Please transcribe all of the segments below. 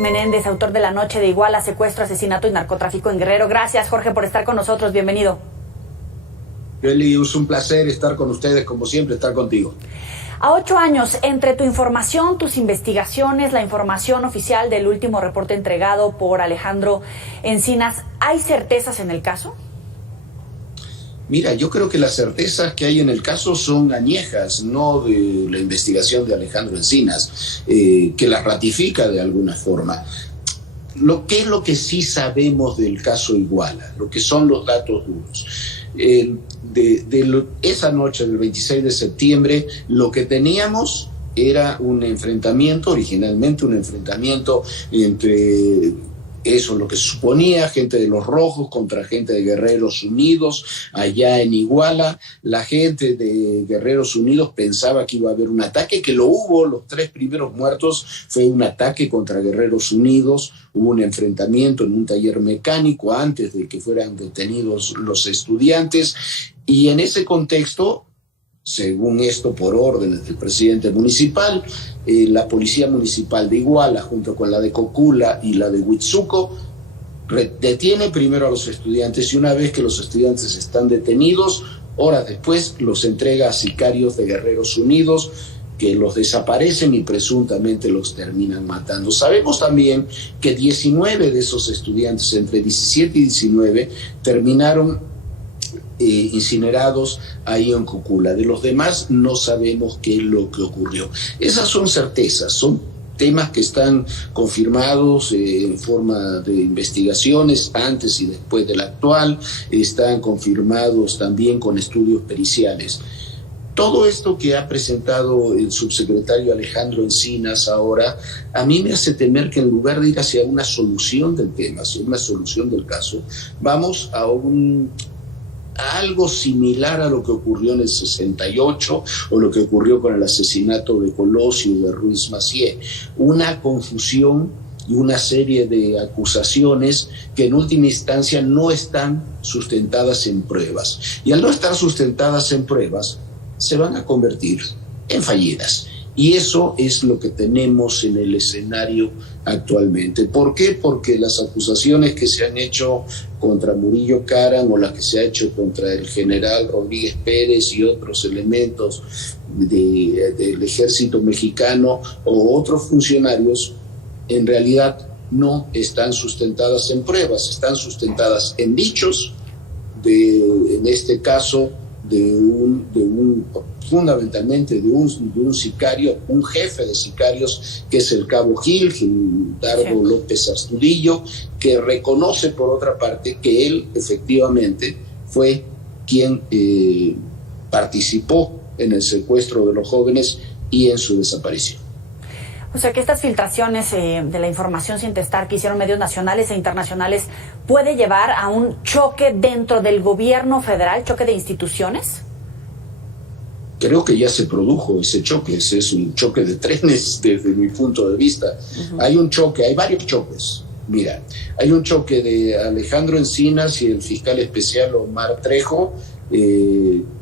Menéndez, autor de La Noche de Iguala, secuestro, asesinato y narcotráfico en Guerrero. Gracias, Jorge, por estar con nosotros. Bienvenido. Eli, es un placer estar con ustedes, como siempre, estar contigo. A 8 años, entre tu información, tus investigaciones, la información oficial del último reporte entregado por Alejandro Encinas, ¿hay certezas en el caso? Mira, yo creo que las certezas que hay en el caso son añejas, no de la investigación de Alejandro Encinas, que las ratifica de alguna forma. ¿Qué es lo que sí sabemos del caso Iguala? Lo que son los datos duros. Esa noche del 26 de septiembre, lo que teníamos era un enfrentamiento, originalmente un enfrentamiento entre... Eso es lo que se suponía, gente de los Rojos contra gente de Guerreros Unidos, allá en Iguala. La gente de Guerreros Unidos pensaba que iba a haber un ataque, que lo hubo. Los 3 primeros muertos fue un ataque contra Guerreros Unidos. Hubo un enfrentamiento en un taller mecánico antes de que fueran detenidos los estudiantes. Y en ese contexto, según esto por órdenes del presidente municipal, la policía municipal de Iguala, junto con la de Cocula y la de Huitzuco, detiene primero a los estudiantes y una vez que los estudiantes están detenidos, horas después los entrega a sicarios de Guerreros Unidos, que los desaparecen y presuntamente los terminan matando. Sabemos también que 19 de esos estudiantes, entre 17 y 19, terminaron incinerados ahí en Cocula. De los demás no sabemos qué es lo que ocurrió. Esas son certezas, son temas que están confirmados en forma de investigaciones antes y después de la actual, están confirmados también con estudios periciales. Todo esto que ha presentado el subsecretario Alejandro Encinas ahora, a mí me hace temer que en lugar de ir hacia una solución del tema, hacia una solución del caso, vamos a algo similar a lo que ocurrió en el 68 o lo que ocurrió con el asesinato de Colosio y de Ruiz Massieu. Una confusión y una serie de acusaciones que en última instancia no están sustentadas en pruebas. Y al no estar sustentadas en pruebas, se van a convertir en fallidas. Y eso es lo que tenemos en el escenario actualmente. ¿Por qué? Porque las acusaciones que se han hecho contra Murillo Karam o las que se ha hecho contra el general Rodríguez Pérez y otros elementos del ejército mexicano o otros funcionarios, en realidad no están sustentadas en pruebas, están sustentadas en dichos, en este caso, fundamentalmente de un sicario, un jefe de sicarios, que es el cabo Gil, Dardo López Astudillo, que reconoce por otra parte que él efectivamente fue quien participó en el secuestro de los jóvenes y en su desaparición. O sea, que estas filtraciones de la información sin testar que hicieron medios nacionales e internacionales puede llevar a un choque dentro del gobierno federal, choque de instituciones. Creo que ya se produjo ese choque, ese es un choque de trenes desde mi punto de vista. Uh-huh. Hay varios choques. Mira, hay un choque de Alejandro Encinas y el fiscal especial Omar Trejo,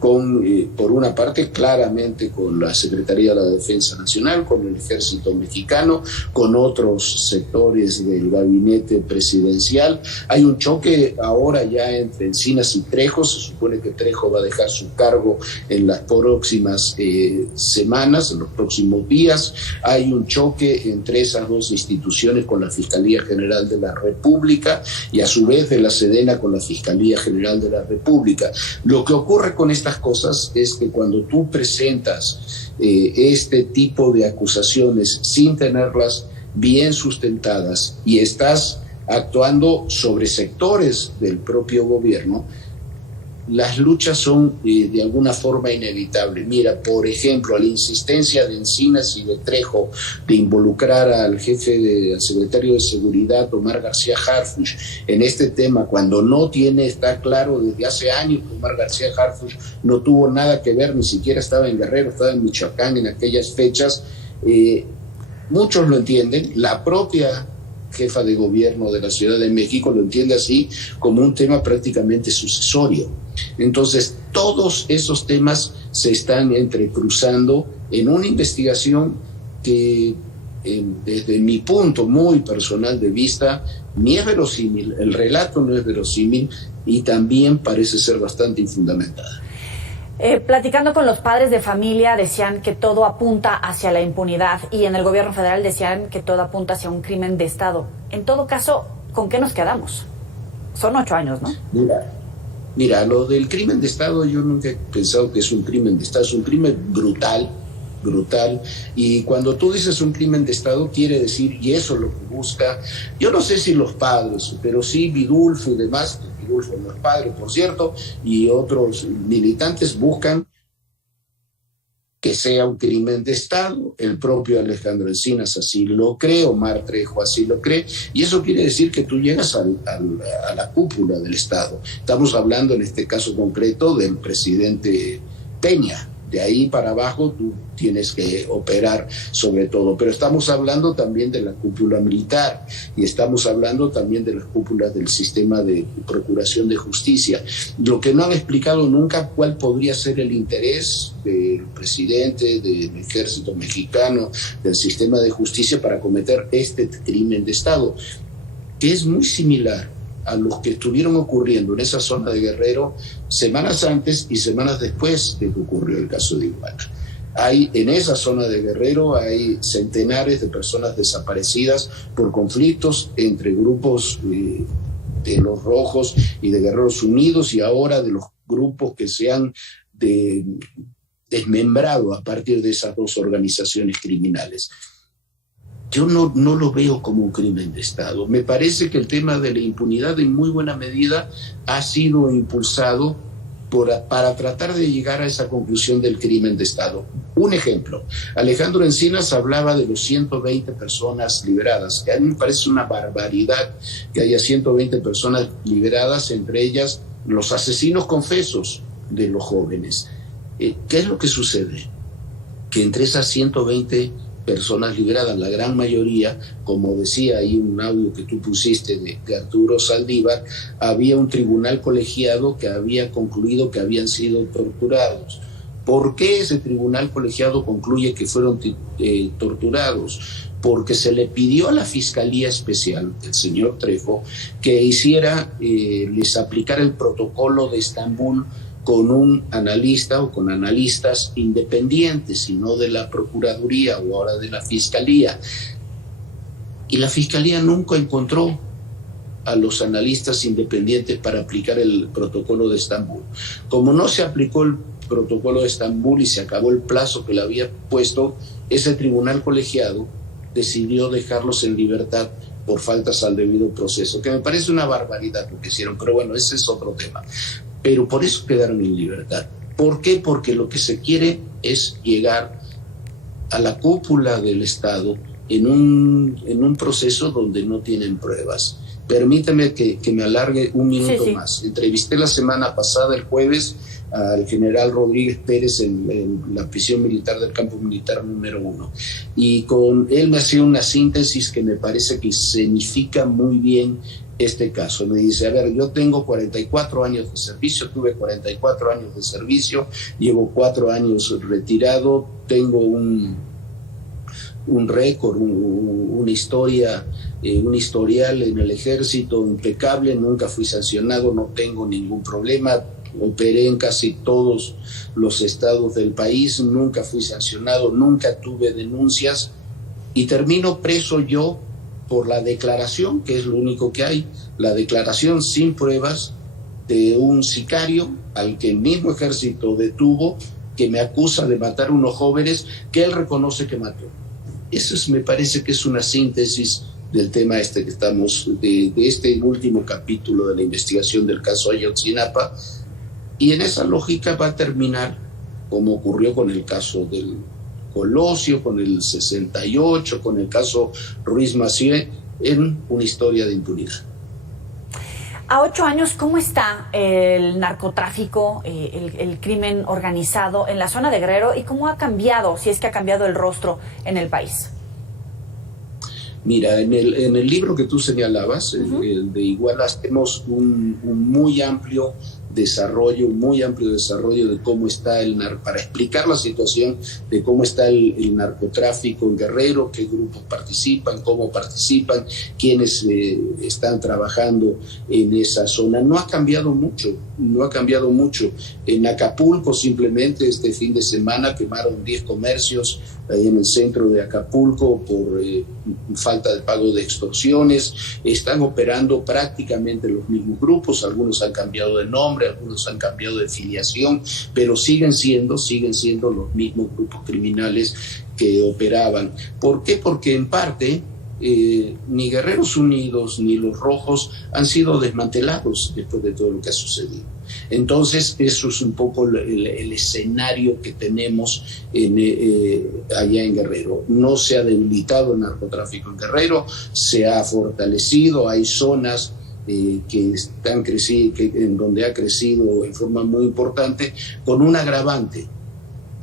por una parte claramente con la Secretaría de la Defensa Nacional, con el Ejército Mexicano, con otros sectores del gabinete presidencial. Hay un choque ahora ya entre Encinas y Trejo. Se supone que Trejo va a dejar su cargo en las próximas semanas, en los próximos días. Hay un choque entre esas dos instituciones con la Fiscalía General de la República y a su vez de la Sedena con la Fiscalía General de la República. Lo que ocurre con estas cosas es que cuando tú presentas este tipo de acusaciones sin tenerlas bien sustentadas y estás actuando sobre sectores del propio gobierno, las luchas son de alguna forma inevitables. Mira, por ejemplo, a la insistencia de Encinas y de Trejo de involucrar al al secretario de Seguridad, Omar García Harfuch, en este tema, cuando está claro desde hace años que Omar García Harfuch no tuvo nada que ver, ni siquiera estaba en Guerrero, estaba en Michoacán en aquellas fechas. Muchos lo entienden, la propia jefa de gobierno de la Ciudad de México lo entiende así, como un tema prácticamente sucesorio. Entonces, todos esos temas se están entrecruzando en una investigación que desde mi punto muy personal de vista, ni es verosímil, el relato no es verosímil y también parece ser bastante infundamentada. Platicando con los padres de familia decían que todo apunta hacia la impunidad y en el gobierno federal decían que todo apunta hacia un crimen de Estado. En todo caso, ¿con qué nos quedamos? Son 8 años, ¿no? Mira, lo del crimen de Estado yo nunca he pensado que es un crimen de Estado, es un crimen brutal, y cuando tú dices un crimen de Estado quiere decir, y eso es lo que busca, yo no sé si los padres, pero sí Vidulfo y demás, Vidulfo no es padre, por cierto, y otros militantes buscan que sea un crimen de Estado. El propio Alejandro Encinas así lo cree, Omar Trejo así lo cree, y eso quiere decir que tú llegas a la cúpula del Estado. Estamos hablando en este caso concreto del presidente Peña. De ahí para abajo tú tienes que operar sobre todo, pero estamos hablando también de la cúpula militar y estamos hablando también de las cúpulas del sistema de procuración de justicia. Lo que no han explicado nunca cuál podría ser el interés del presidente, del ejército mexicano, del sistema de justicia para cometer este crimen de Estado, que es muy similar a los que estuvieron ocurriendo en esa zona de Guerrero semanas antes y semanas después de que ocurrió el caso de Iguala. En esa zona de Guerrero hay centenares de personas desaparecidas por conflictos entre grupos de los Rojos y de Guerreros Unidos y ahora de los grupos que se han desmembrado a partir de esas dos organizaciones criminales. Yo no lo veo como un crimen de Estado. Me parece que el tema de la impunidad en muy buena medida ha sido impulsado para tratar de llegar a esa conclusión del crimen de Estado. Un ejemplo, Alejandro Encinas hablaba de los 120 personas liberadas, que a mí me parece una barbaridad que haya 120 personas liberadas, entre ellas los asesinos confesos de los jóvenes. ¿Qué es lo que sucede? Que entre esas 120 personas liberadas, la gran mayoría, como decía ahí un audio que tú pusiste de Arturo Saldívar, había un tribunal colegiado que había concluido que habían sido torturados. ¿Por qué ese tribunal colegiado concluye que fueron torturados? Porque se le pidió a la Fiscalía Especial, el señor Trejo, que les aplicara el protocolo de Estambul con un analista o con analistas independientes y no de la Procuraduría o ahora de la Fiscalía. Y la Fiscalía nunca encontró a los analistas independientes para aplicar el protocolo de Estambul. Como no se aplicó el protocolo de Estambul y se acabó el plazo que le había puesto, ese tribunal colegiado decidió dejarlos en libertad por faltas al debido proceso, que me parece una barbaridad lo que hicieron, pero bueno, ese es otro tema. Pero por eso quedaron en libertad. ¿Por qué? Porque lo que se quiere es llegar a la cúpula del Estado en un proceso donde no tienen pruebas. Permítame que me alargue un minuto más. Entrevisté la semana pasada, el jueves, al general Rodríguez Pérez en la prisión militar del campo militar número 1. Y con él me hacía una síntesis que me parece que significa muy bien este caso. Me dice, a ver, yo tengo 44 años de servicio, tuve 44 años de servicio, llevo 4 años retirado, tengo un récord, una historia, un historial en el ejército impecable, nunca fui sancionado, no tengo ningún problema, operé en casi todos los estados del país, nunca fui sancionado, nunca tuve denuncias y termino preso yo por la declaración, que es lo único que hay, la declaración sin pruebas de un sicario al que el mismo ejército detuvo, que me acusa de matar a unos jóvenes que él reconoce que mató. Eso me parece que es una síntesis del tema que estamos, de este último capítulo de la investigación del caso Ayotzinapa, y en esa lógica va a terminar como ocurrió con el caso del Colosio, con el 68, con el caso Ruiz Massieu, en una historia de impunidad. A 8 años, ¿cómo está el narcotráfico, el crimen organizado en la zona de Guerrero y cómo ha cambiado, si es que ha cambiado el rostro en el país? Mira, en el libro que tú señalabas, el de Iguala, hacemos un muy amplio desarrollo, muy amplio desarrollo de cómo está para explicar la situación de cómo está el narcotráfico en Guerrero, qué grupos participan, cómo participan, quiénes están trabajando en esa zona. No ha cambiado mucho. En Acapulco simplemente este fin de semana quemaron 10 comercios ahí en el centro de Acapulco por falta de pago de extorsiones. Están operando prácticamente los mismos grupos, algunos han cambiado de nombre, algunos han cambiado de filiación, pero siguen siendo los mismos grupos criminales que operaban. ¿Por qué? Porque en parte ni Guerreros Unidos ni Los Rojos han sido desmantelados después de todo lo que ha sucedido. Entonces, eso es un poco el escenario que tenemos allá en Guerrero. No se ha debilitado el narcotráfico en Guerrero, se ha fortalecido, hay zonas que están en donde ha crecido en forma muy importante, con un agravante.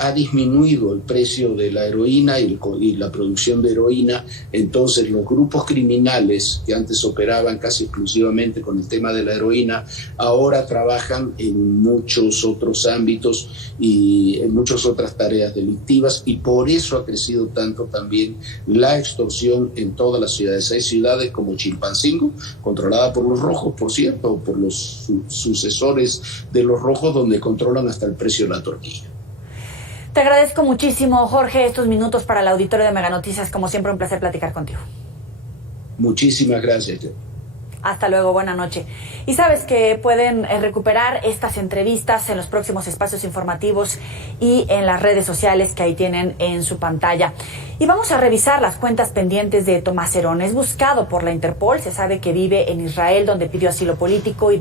Ha disminuido el precio de la heroína y la producción de heroína, entonces los grupos criminales que antes operaban casi exclusivamente con el tema de la heroína, ahora trabajan en muchos otros ámbitos y en muchas otras tareas delictivas, y por eso ha crecido tanto también la extorsión en todas las ciudades. Hay ciudades como Chilpancingo, controlada por los rojos, por cierto, por los sucesores de los rojos, donde controlan hasta el precio de la tortilla. Te agradezco muchísimo, Jorge, estos minutos para el auditorio de Mega Noticias. Como siempre, un placer platicar contigo. Muchísimas gracias. Hasta luego, buena noche. Y sabes que pueden recuperar estas entrevistas en los próximos espacios informativos y en las redes sociales que ahí tienen en su pantalla. Y vamos a revisar las cuentas pendientes de Tomás Herón. Es buscado por la Interpol, se sabe que vive en Israel, donde pidió asilo político y